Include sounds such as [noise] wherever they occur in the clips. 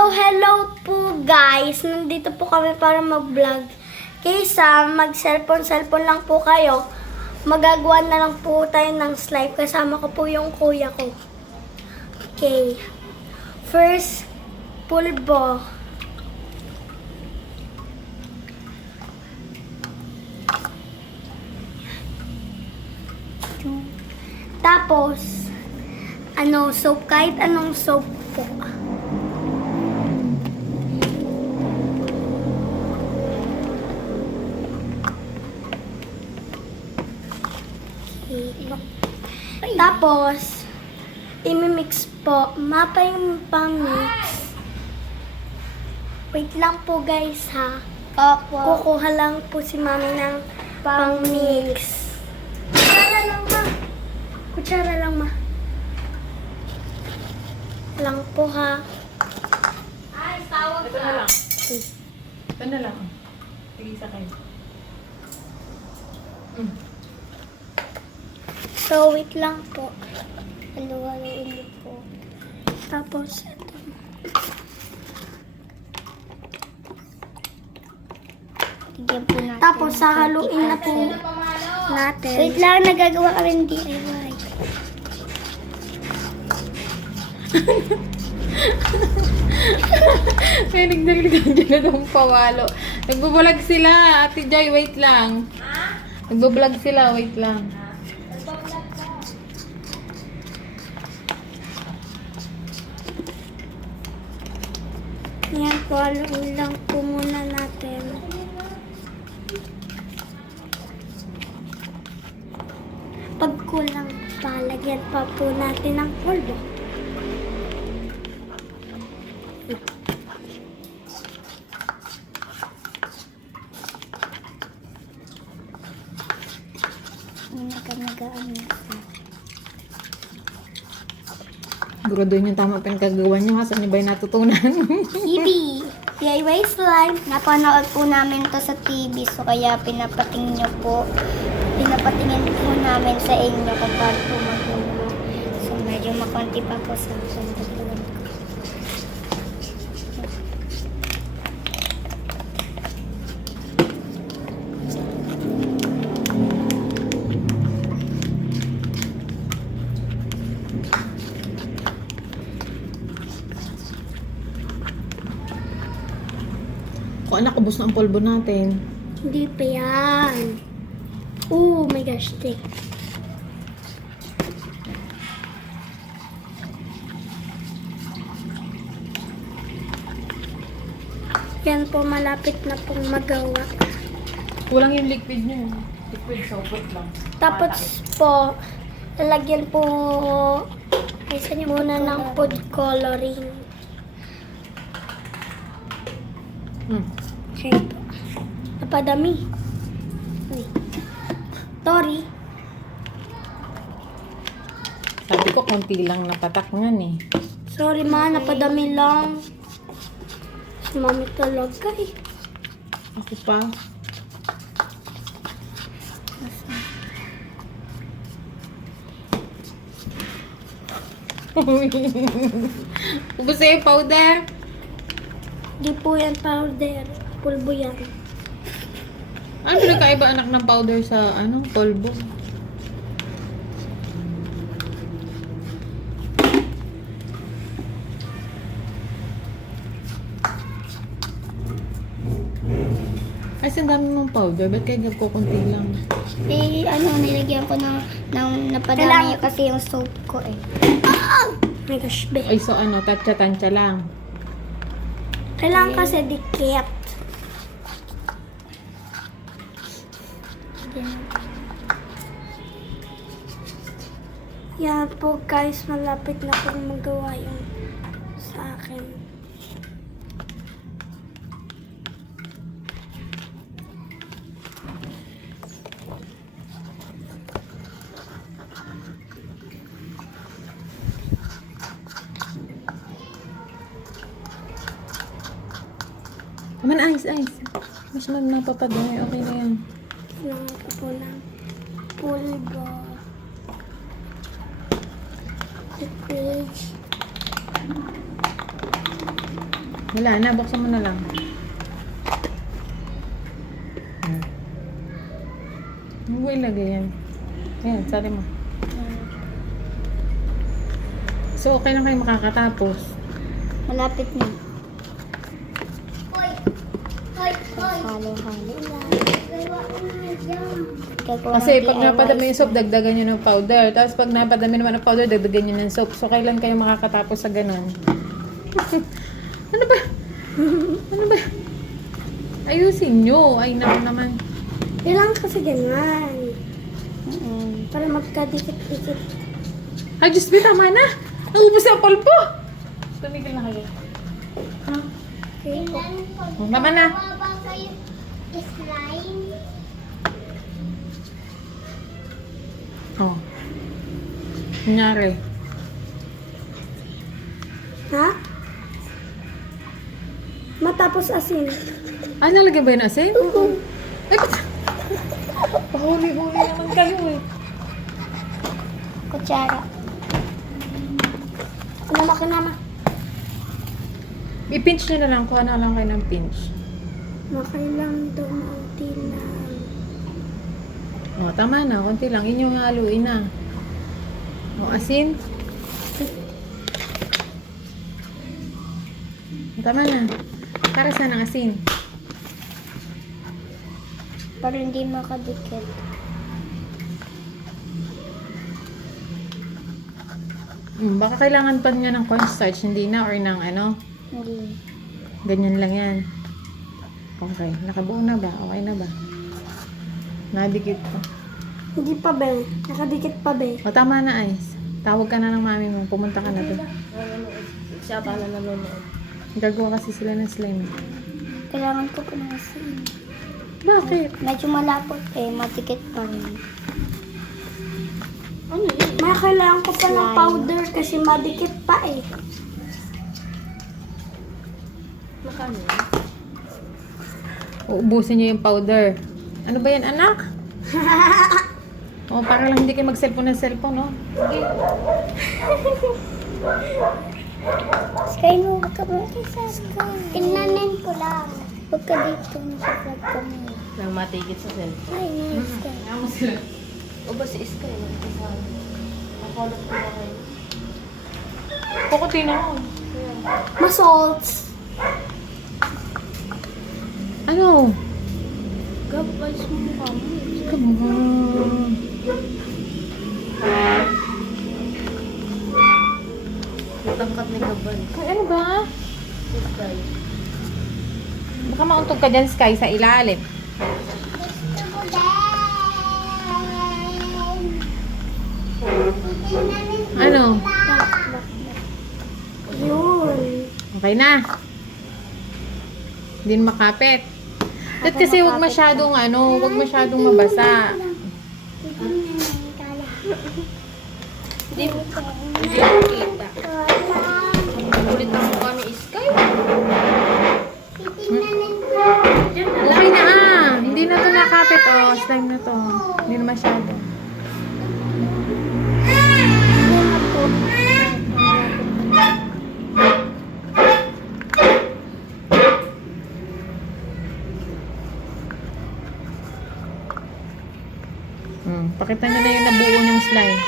So, hello po guys. Nandito po kami para mag-vlog. Kaysa mag-cellphone-cellphone lang po kayo, magagawa na lang po tayo ng slime. Kasama ko po yung kuya ko. Okay. First, pulbo. Tapos, ano, soap, kahit anong soap po. Okay. Tapos, imimix po. Mapa yung pang-mix. Wait lang po guys ha. Opo. Kukuha lang po si mami ng pang-mix. Kutsara lang ma. Kutsara lang ma. Lang po ha. Ito na lang. Ito na lang. Sige sa kayo. So, wait lang po. Haluhaluin niyo po. Tapos, ito. Tigyan po natin. Tapos, sahaluin na po natin. Wait lang, nagagawa kami ng DIY. May [laughs] nagdagdagan dyan na itong pawalo. Nagbablog sila. Ate Joy, wait lang. Nagbablog sila, wait lang. Haluin lang po muna natin. Pag kulang pa, lagyan pa po natin ng polvo. Siguraduhin yung tama pinagkagawa nyo ha. Saan nyo ba yung natutunan? TV. DIY slime. Napanood po namin to sa TV. So, kaya pinapating nyo po. Pinapatingin po namin sa inyo paano po magawa. So, medyo makonti pa po sa akin. Kung anak, ubos na ang polvo natin. Hindi pa yan. Oh my gosh, stick. Yan po, malapit na pong magawa. Kulang yung liquid nyo. Liquid soap lang. Tapos po, lalagyan po muna ng food coloring. Hmm. Okay po. Napadami. Uy. Sorry. Sabi ko, konti lang napatak nga eh. Sorry ma, napadami lang. Si mami talaga eh. Ako pa. [laughs] Ubus na yung powder. Di po yan powder. Pulbo yan. Ano pinagkaiba anak ng powder sa ano, polvo? Ay, ang dami mong powder. Ba't kayo nagkukunti lang? Eh, ano, nilagyan ko ng, ng napadami Kailangan- kasi yung soap ko eh. Oh my gosh, be. Ay, so ano, tatsa-tansya lang. Kailangan kasi dikit. Yan po guys, malapit na pong magawa yung sa akin. Naman, ice, ice. Mas mag napapadami. Okay na yan. Kailangan ko po ng pulbo. Liquid. Wala na, buksan mo na lang. Hmm. Ano ba ilagay yan? Ayan, sari mo. So, okay lang kayo makakatapos. Malapit na. Hoy! Hoy! Hoy! Halo-halo lang. Kasi pag napadami yung soap, dagdagan nyo ng powder. Tapos pag napadami naman ng powder, dagdagan nyo ng soap. So, kailan kayo makakatapos sa ganun? [laughs] ano ba? ano ba? Ayusin nyo. Ay, naku naman. Kailangan kasi ganyan. Mm. Para magkadikit-dikit. Ay, Diyos me, tama na. Naubos ang pulpo. Tumigil na kayo. Okay po. Oh, tama na. Oh. Kunyari. Ha? Matapos asin. Ah, nalagyan ba yun asin? Oo. Ay, ba't? Pahuli-huli naman kayo eh. Kutsara. Nama ka nama. I-pinch nyo na lang. Kuha na lang kayo ng pinch. Makailang maunti lang. O, tama na. Konti lang. Inyong haluin na. O, asin. O, tama na. Para saan ang asin? Para hindi makadikit. Hmm, baka kailangan pa niya ng cornstarch. Hindi na. Or ng ano. Hindi. Ganyan lang yan. Okay. Nakabuo na ba? Okay na ba? Nadikit pa. Hindi pa be. Nakadikit pa be. O, tama na, Ice. Tawag ka na ng mami mo. Pumunta ka na doon. Siya pa na nanonood. Gagawa kasi sila ng slime. Kailangan ko po ng asin. Bakit? Medyo malapot eh. Matikit pa rin. Ano yun? May kailangan ko pa ng Slime. powder kasi madikit pa eh. Makano? Uubusin niyo yung powder. Ano ba yan, anak? [laughs] o, para lang hindi kayo mag-cellphone ng cellphone, [laughs] no? Sky mo, huwag ka mo sa Sky. Tinanin ko lang. Huwag ka dito sa vlog kami. Nang matigit sa cellphone. Ay, no, Sky. Ano sila? O ba si Iska yun? Nakolot ko na kayo. Kukutin ako. Masalts. Ano? Gabay mo mukha mo. Come on. Natangkat ni Gabay. Ay, ano ba? Iskay. Baka mauntog ka dyan, Sky, sa ilalim. Ano? Okay na. Hindi makapit. At kasi huwag masyadong ano, huwag masyadong mabasa. Hindi mo hindi mo kita. Ulit ang mukha ni Iskay. Okay na ah. Hindi na to nakapit. Oh, slime na to. Hindi na masyado. Hmm, pakita nyo na yung nabuo yung slime.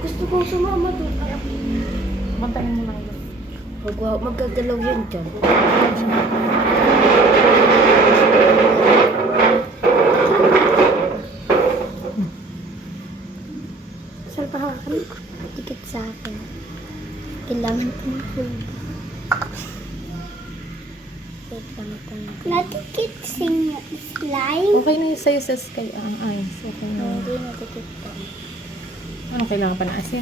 Gusto kong sumama doon. Bantayin mo lang yun. Mag magkagalaw yun dyan. Saan pa hawakan? Tikit sa akin. Kailangan ko ng food. Wait lang ito. Natikit sing slime? Okay na yung sa'yo sa sky. Ang eyes. Okay na. Hindi natikit pa. Ano kailangan pa na asin?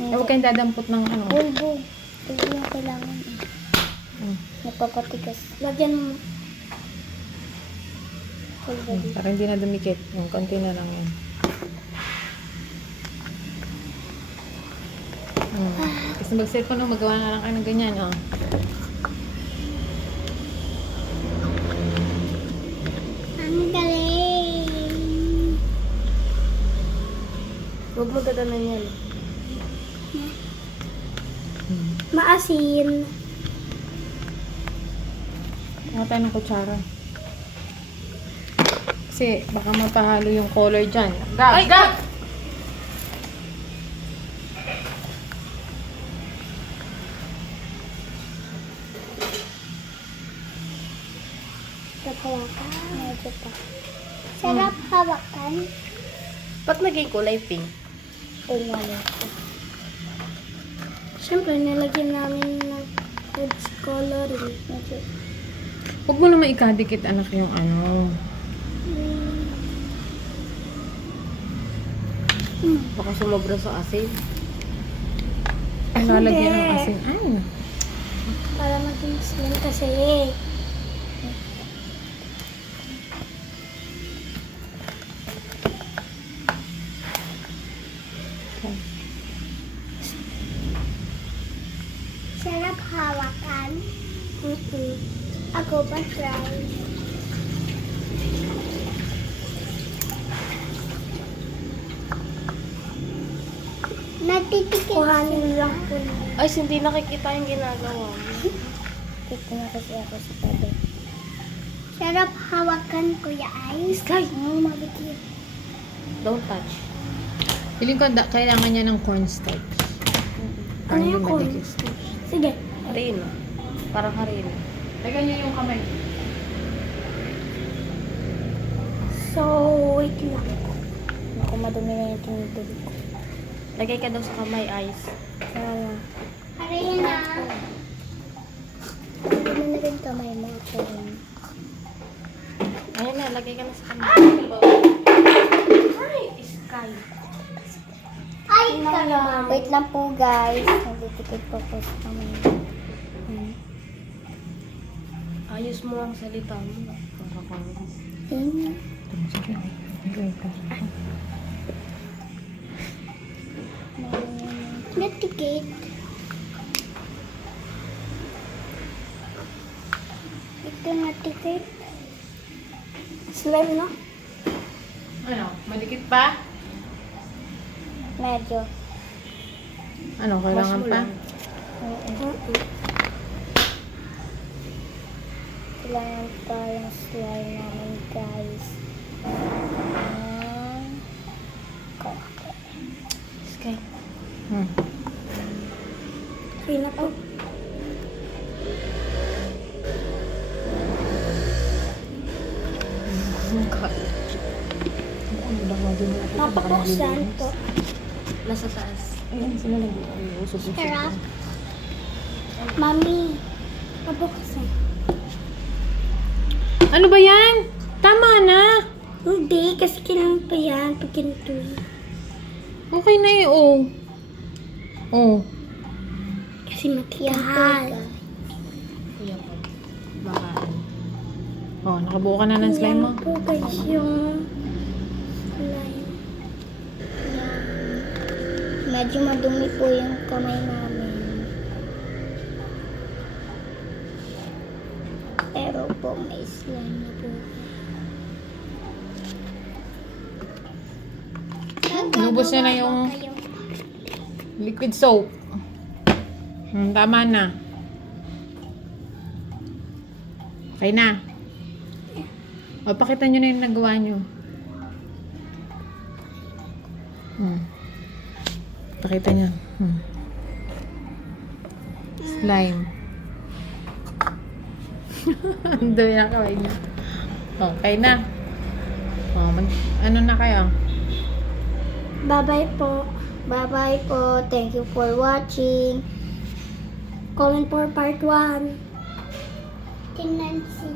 Eh, huwag kayong dadampot ng ano. Bulbo. Bulbo yung kailangan. Hmm. Napapatigas. Lagyan mo. Bulbo Hmm, Para hindi na dumikit. Yung konti na lang yan. Hmm. Kasi mag-cellphone, magawa na lang kayo ng ganyan, oh. Ang galing. Huwag mo dadanan yan. Maasin. Kuha tayo ng kutsara. Kasi baka mapahalo yung color dyan. Gab! Gab! Sarap hawakan. Medyo pa. Sarap hawakan. Ba't naging kulay pink? Tingnan ko. Siyempre, nilagyan namin ng food coloring. Medyo. Huwag mo naman ikadikit anak yung ano. Baka sumobra sa asin. Lalagyan ng Hindi. asin. Ay, Para maging slim kasi. Natitikit Kuhanin lang po. Ay, hindi nakikita yung ginagawa mo. Na kasi ako sa tabi. Sarap hawakan, Kuya Ice. Sky! Oh, mabigyan. Don't touch. Piling ko da- kailangan niya ng cornstarch. Ano yung hindi corn? madikit. Sige. Harina. Parang harina. Lagyan niyo yung kamay. So, wait lang. Ako madumi na yung tinidog ko. Lagay ka daw sa kamay, ice. Wala. Harina. Madumi na rin kamay mo. Ako rin. Ayun na, lagay ka na sa kamay. Ay! Sky. Ay, Wait lang po guys. Nagtitikit po po sa kamay. Ayos mo ang salita mo. Para kang... Hmm. Natikit. Ito natikit. Slime, no? Ano? Madikit pa? Medyo. Ano? Kailangan pa? Oo. Kailangan pa yung slime namin guys. Konti. Sky. Hmm. Okay na po. Mapapuksan po. Nasa taas. Ayan, sila nag-uusap. Sarap. Mami, mapapuksan. Ano ba yan? Tama na. Hindi, kasi kailangan pa yan pag ganito. Okay na eh, oh. Oh. Kasi. Baka. Oh, nakabuo ka na ng slime mo? Po guys yung slime. Medyo madumi po yung kamay namin. Po may slime na po. Inubos niya na yung liquid soap. Hmm, tama na. Okay na. O, pakita nyo na yung nagawa nyo. Hmm. Pakita nyo. Hmm. Slime. Dami na kaway niya. Okay na. O, mag, ano na kayo? Bye-bye po. Bye-bye po. Thank you for watching. Comment for part 1. Tingnan siya.